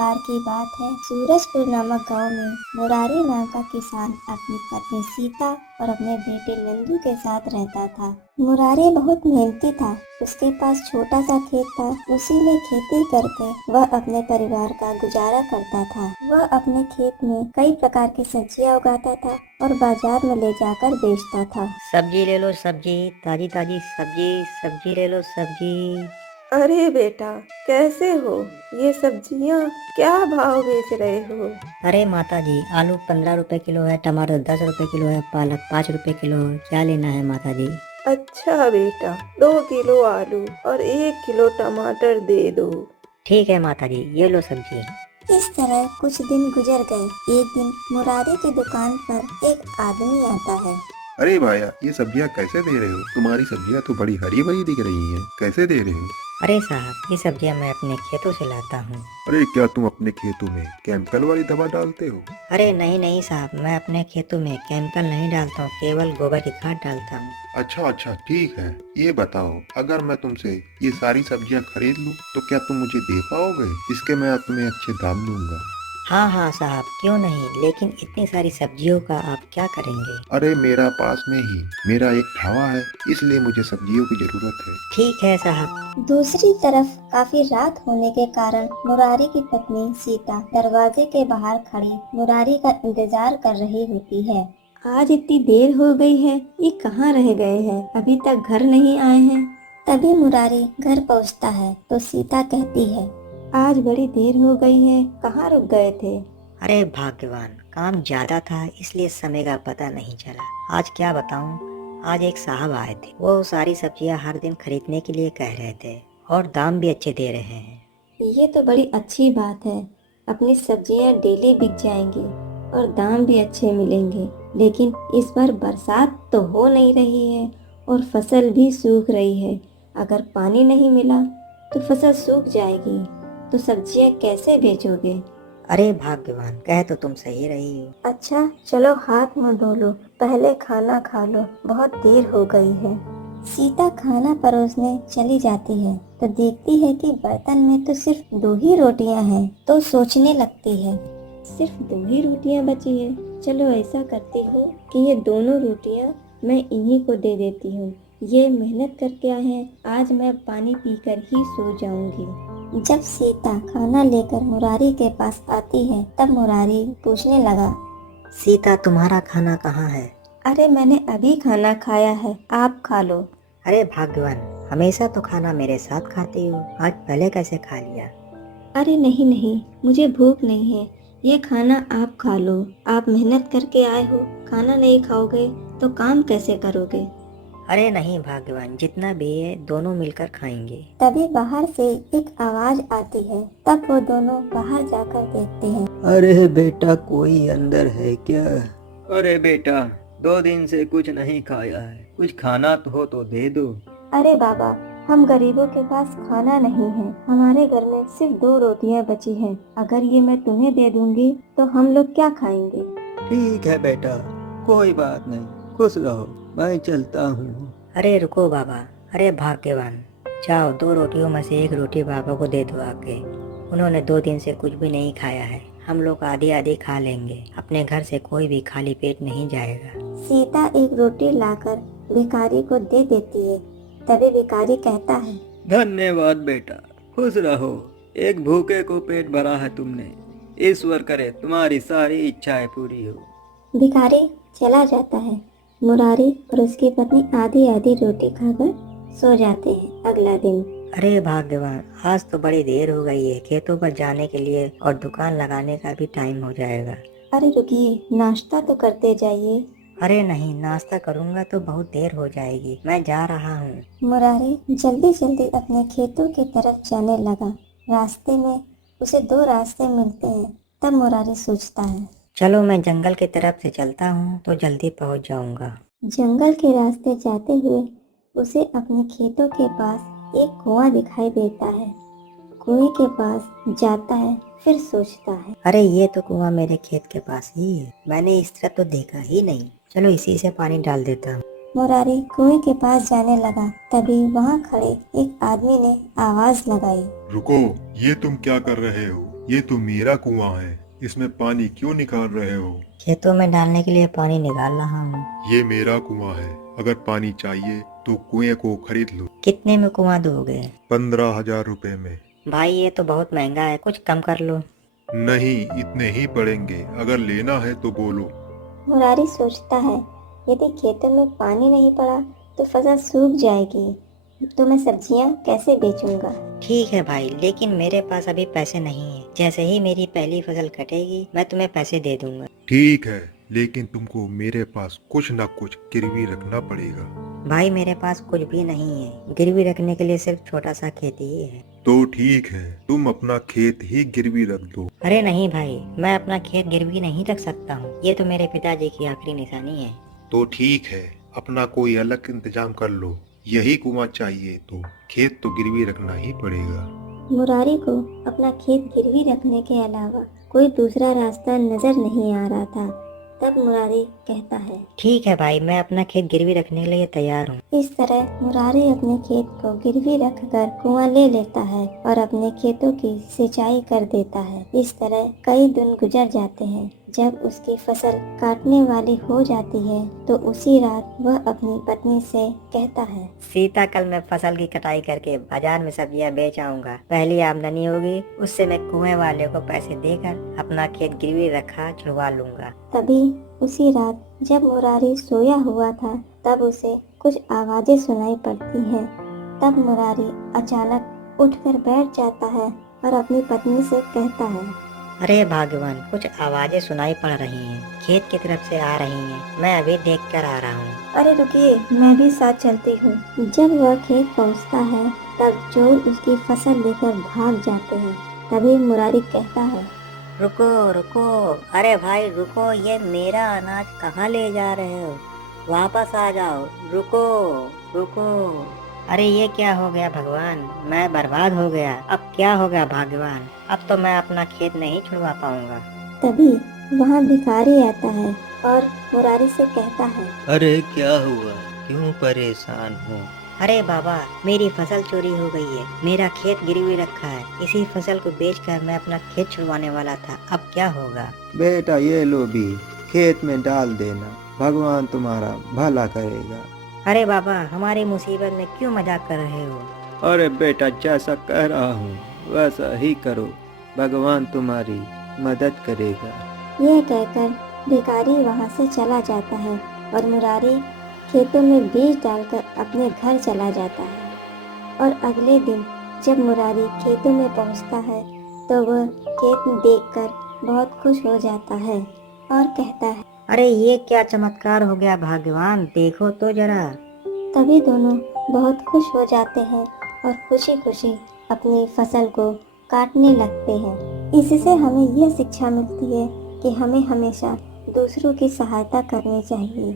बार की बात है, सूरजपुर नामक गांव में मुरारी नाम का किसान अपनी पत्नी सीता और अपने बेटे नंदू के साथ रहता था। मुरारी बहुत मेहनती था। उसके पास छोटा सा खेत था। उसी में खेती करके वह अपने परिवार का गुजारा करता था। वह अपने खेत में कई प्रकार की सब्जियां उगाता था और बाजार में ले जाकर बेचता था। सब्जी ले लो सब्जी, ताजी ताजी सब्जी, सब्जी ले लो सब्जी। अरे बेटा, कैसे हो? ये सब्जियां क्या भाव बेच रहे हो? अरे माता जी, आलू 15 रुपए किलो है, टमाटर 10 रुपए किलो है, पालक 5 रुपए किलो है। क्या लेना है माता जी? अच्छा बेटा, 2 किलो आलू और 1 किलो टमाटर दे दो। ठीक है माता जी, ये लो सब्जी। इस तरह कुछ दिन गुजर गए। एक दिन मुरारी की दुकान पर एक आदमी आता है। अरे भाया, ये सब्जियां कैसे दे रहे हो? तुम्हारी सब्जियां तो बड़ी हरी भरी दिख रही हैं। कैसे दे रहे हो? अरे साहब, ये सब्जियां मैं अपने खेतों से लाता हूँ। अरे क्या तुम अपने खेतों में केमिकल वाली दवा डालते हो? अरे नहीं नहीं साहब, मैं अपने खेतों में केमिकल नहीं डालता हूँ, केवल गोबर की खाद डालता हूँ। अच्छा अच्छा, ठीक है। ये बताओ, अगर मैं तुमसे ये सारी सब्जियां खरीद लूं तो क्या तुम मुझे दे पाओगे? इसके मैं तुम्हें अच्छे दाम दूंगा। हाँ हाँ साहब, क्यों नहीं, लेकिन इतनी सारी सब्जियों का आप क्या करेंगे? अरे मेरा पास में ही मेरा एक ढाबा है, इसलिए मुझे सब्जियों की जरूरत है। ठीक है साहब। दूसरी तरफ काफी रात होने के कारण मुरारी की पत्नी सीता दरवाजे के बाहर खड़ी मुरारी का इंतजार कर रही होती है। आज इतनी देर हो गई है, ये कहाँ रह गए हैं? अभी तक घर नहीं आए हैं। तभी मुरारी घर पहुँचता है तो सीता कहती है, आज बड़ी देर हो गई है, कहाँ रुक गए थे? अरे भाग्यवान, काम ज्यादा था इसलिए समय का पता नहीं चला। आज क्या बताऊं, आज एक साहब आए थे। वो सारी सब्जियां हर दिन खरीदने के लिए कह रहे थे और दाम भी अच्छे दे रहे हैं। ये तो बड़ी अच्छी बात है। अपनी सब्जियां डेली बिक जाएंगी और दाम भी अच्छे मिलेंगे। लेकिन इस बार बरसात तो हो नहीं रही है और फसल भी सूख रही है। अगर पानी नहीं मिला तो फसल सूख जाएगी, तो सब्जियां कैसे बेचोगे? अरे भाग्यवान, कह तो तुम सही रही हो। अच्छा चलो हाथ मुंह धो लो, पहले खाना खा लो, बहुत देर हो गई है। सीता खाना परोसने चली जाती है तो देखती है कि बर्तन में तो सिर्फ 2 ही रोटियां हैं, तो सोचने लगती है, सिर्फ 2 ही रोटियां बची है। चलो ऐसा करती हूँ कि ये दोनों रोटियां मैं इन्हीं को दे देती हूँ। ये मेहनत करके आए हैं, आज मैं पानी पीकर ही सो जाऊंगी। जब सीता खाना लेकर मुरारी के पास आती है तब मुरारी पूछने लगा, सीता, तुम्हारा खाना कहाँ है? अरे मैंने अभी खाना खाया है, आप खा लो। अरे भाग्यवान, हमेशा तो खाना मेरे साथ खाती हो, आज पहले कैसे खा लिया? अरे नहीं नहीं, मुझे भूख नहीं है, ये खाना आप खा लो। आप मेहनत करके आए हो, खाना नहीं खाओगे तो काम कैसे करोगे? अरे नहीं भाग्यवान, जितना भी है दोनों मिलकर खाएंगे। तभी बाहर से एक आवाज आती है। तब वो दोनों बाहर जाकर देखते हैं। अरे बेटा, कोई अंदर है क्या? अरे बेटा, 2 दिन से कुछ नहीं खाया है, कुछ खाना तो हो तो दे दो। अरे बाबा, हम गरीबों के पास खाना नहीं है, हमारे घर में सिर्फ 2 रोटियां बची हैं। अगर ये मैं तुम्हें दे दूंगी तो हम लोग क्या खाएंगे? ठीक है बेटा, कोई बात नहीं, खुश रहो, मैं चलता हूँ। अरे रुको बाबा, अरे भाग्यवान, जाओ 2 रोटियों में से 1 रोटी बाबा को दे दो आके। उन्होंने 2 दिन से कुछ भी नहीं खाया है, हम लोग आधी आधी खा लेंगे। अपने घर से कोई भी खाली पेट नहीं जाएगा। सीता एक रोटी लाकर भिखारी को दे देती है। तभी भिखारी कहता है, धन्यवाद बेटा, खुश रहो, एक भूखे को पेट भरा है तुमने। ईश्वर करे तुम्हारी सारी इच्छाएं पूरी हो। भिखारी चला जाता है। मुरारी और उसकी पत्नी आधी आधी रोटी खाकर सो जाते हैं। अगला दिन, अरे भाग्यवान, आज तो बड़ी देर हो गई है, खेतों पर जाने के लिए और दुकान लगाने का भी टाइम हो जाएगा। अरे रुकिए, नाश्ता तो करते जाइए। अरे नहीं, नाश्ता करूंगा तो बहुत देर हो जाएगी, मैं जा रहा हूँ। मुरारी जल्दी जल्दी अपने खेतों की तरफ जाने लगा। रास्ते में उसे 2 रास्ते मिलते हैं। तब मुरारी सोचता है, चलो मैं जंगल की तरफ से चलता हूँ तो जल्दी पहुँच जाऊंगा। जंगल के रास्ते जाते हुए उसे अपने खेतों के पास एक कुआं दिखाई देता है। कुएं के पास जाता है, फिर सोचता है, अरे ये तो कुआं मेरे खेत के पास ही है, मैंने इस तरफ तो देखा ही नहीं। चलो इसी से पानी डाल देता हूँ। मुरारी कुएं के पास जाने लगा। तभी वहां खड़े एक आदमी ने आवाज लगाई, रुको, ये तुम क्या कर रहे हो? ये तो मेरा कुआं है, इसमें पानी क्यों निकाल रहे हो? खेतों में डालने के लिए पानी निकाल रहा हूँ। ये मेरा कुआं है, अगर पानी चाहिए तो कुएं को खरीद लो। कितने में कुआं दोगे? 15,000 रुपए में। भाई ये तो बहुत महंगा है, कुछ कम कर लो। नहीं, इतने ही पड़ेंगे, अगर लेना है तो बोलो। मुरारी सोचता है, यदि खेतों में पानी नहीं पड़ा तो फसल सूख जाएगी, तो मैं सब्जियां कैसे बेचूंगा। ठीक है भाई, लेकिन मेरे पास अभी पैसे नहीं है। जैसे ही मेरी पहली फसल कटेगी मैं तुम्हें पैसे दे दूंगा। ठीक है, लेकिन तुमको मेरे पास कुछ न कुछ गिरवी रखना पड़ेगा। भाई मेरे पास कुछ भी नहीं है, गिरवी रखने के लिए सिर्फ छोटा सा खेत ही है। तो ठीक है, तुम अपना खेत ही गिरवी रख दो। अरे नहीं भाई, मैं अपना खेत गिरवी नहीं रख सकता हूँ, ये तो मेरे पिताजी की आखिरी निशानी है। तो ठीक है, अपना कोई अलग इंतजाम कर लो। यही कुआं चाहिए तो खेत तो गिरवी रखना ही पड़ेगा। मुरारी को अपना खेत गिरवी रखने के अलावा कोई दूसरा रास्ता नजर नहीं आ रहा था। तब मुरारी कहता है, ठीक है भाई, मैं अपना खेत गिरवी रखने के लिए तैयार हूँ। इस तरह मुरारी अपने खेत को गिरवी रखकर कुआं ले लेता है और अपने खेतों की सिंचाई कर देता है। इस तरह कई दिन गुजर जाते हैं। जब उसकी फसल काटने वाली हो जाती है तो उसी रात वह अपनी पत्नी से कहता है, सीता, कल मैं फसल की कटाई करके बाजार में सब्जियां बेच आऊंगा। पहली आमदनी होगी उससे मैं कुएं वाले को पैसे देकर अपना खेत गिरवी रखा छुड़वा लूंगा। तभी उसी रात जब मुरारी सोया हुआ था तब उसे कुछ आवाजें सुनाई पड़ती हैं। तब मुरारी अचानक उठकर बैठ जाता है और अपनी पत्नी से कहता है, अरे भगवान, कुछ आवाजें सुनाई पड़ रही हैं, खेत की तरफ से आ रही हैं। मैं अभी देख कर आ रहा हूँ। अरे रुकिए, मैं भी साथ चलती हूँ। जब वह खेत पहुँचता है तब चोर उसकी फसल लेकर भाग जाते हैं। तभी मुरारी कहता है, रुको रुको, अरे भाई रुको, ये मेरा अनाज कहाँ ले जा रहे हो? वापस आ जाओ, रुको रुको। अरे ये क्या हो गया भगवान, मैं बर्बाद हो गया। अब क्या होगा भगवान, अब तो मैं अपना खेत नहीं छुड़वा पाऊंगा। तभी वहाँ भिखारी आता है और मुरारी से कहता है, अरे क्या हुआ, क्यों परेशान हो? अरे बाबा, मेरी फसल चोरी हो गई है। मेरा खेत गिरवी रखा है, इसी फसल को बेचकर मैं अपना खेत छुड़वाने वाला था। अब क्या होगा? बेटा ये लो भी, खेत में डाल देना, भगवान तुम्हारा भला करेगा। अरे बाबा, हमारी मुसीबत में क्यों मजाक कर रहे हो? अरे बेटा, जैसा कह रहा हूँ वैसा ही करो, भगवान तुम्हारी मदद करेगा। यह कहकर भिखारी वहाँ से चला जाता है और मुरारी खेतों में बीज डालकर अपने घर चला जाता है। और अगले दिन जब मुरारी खेतों में पहुँचता है तो वह खेत देखकर बहुत खुश हो जाता है और कहता है, अरे ये क्या चमत्कार हो गया भगवान, देखो तो जरा। तभी दोनों बहुत खुश हो जाते हैं और खुशी खुशी अपनी फसल को काटने लगते हैं। इससे हमें यह शिक्षा मिलती है कि हमें हमेशा दूसरों की सहायता करनी चाहिए।